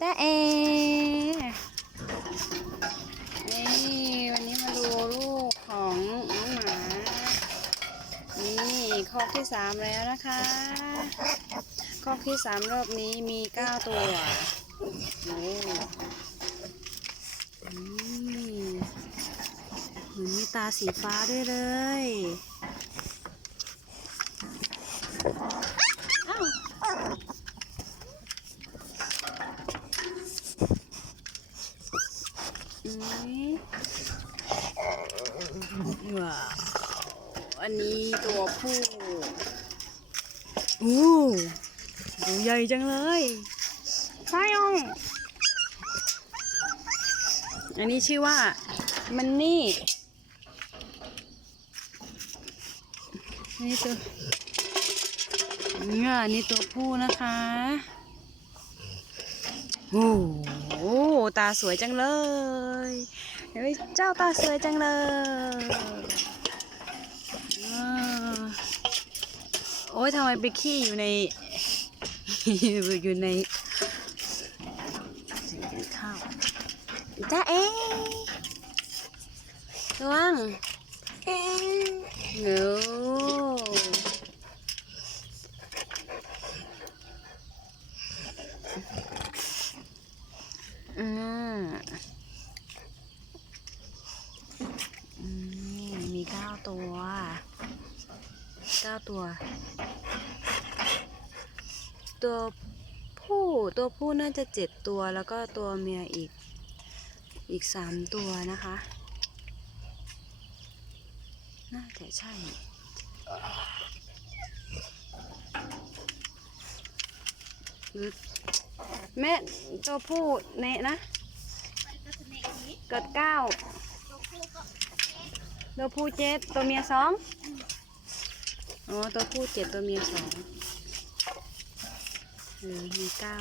ตาเอนี่วันนี้มาดูลูกของน้องหมา นี่คอกที่สามแล้วนะคะคอกที่สามรอบนี้มีเก้าตัวโอ้อืมเหมือนมีตาสีฟ้าด้วยเลยอ้าวอืม ว้าวอันนี้ตัวผู้อู้ดูใหญ่จังเลยใช่องอันนี้ชื่อว่ามันนี่นี่ตัวเนี่ยอันนี้ตัวผู้นะคะโอ้โหตาสวยจังเลยเฮ้ ยเจ้าตาสวยจังเลยอ่าโอ้ยทำไมไปขี้อยู่ใน อยู่ในข้าวจ้าเอ๊ระวังเงาอืมอืมมีเก้า ตัวเก้าตัว ตัวผู้ตัวผู้น่าจะเจ็ดตัวแล้วก็ตัวเมียอีกอีกสามตัวนะคะ น่าจะใช่หรือแม่ตัวผู้เนะนะ เกิดเก้า ตัวผู้เจ็ดตัวเมียสองอ๋อตัวผู้เจ็ดตัวเมียสองเออมีเก้า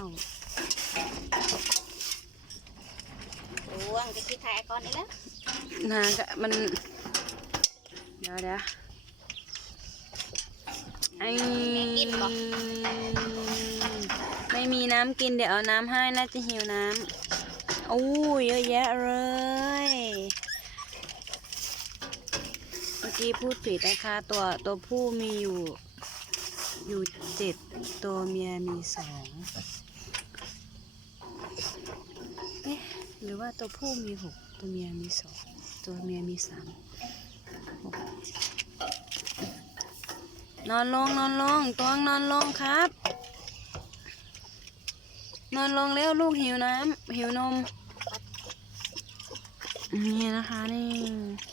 ดวงจะคิดถ่ายก่อนนี่แล้วนาก็มัน เดี๋ยวเดี๋ยวไอไม่มีน้ำกินเดี๋ยวเอาน้ำให้น่าจะหิวน้ำโอ้ยเยอะแยะเลยเมื่อ กี้พูดผิดนะคะ ตัวตัวผู้มีอยู่อยู่เจ็ดตัวเมียมีสองเอ๊ะหรือว่าตัวผู้มีหกตัวเมียมีสองตัวเมียมีสามนอนลงนอนลงตวงนอนลงครับ นอนลงแล้วลูกหิวน้ำหิวนมนี่นะคะนี่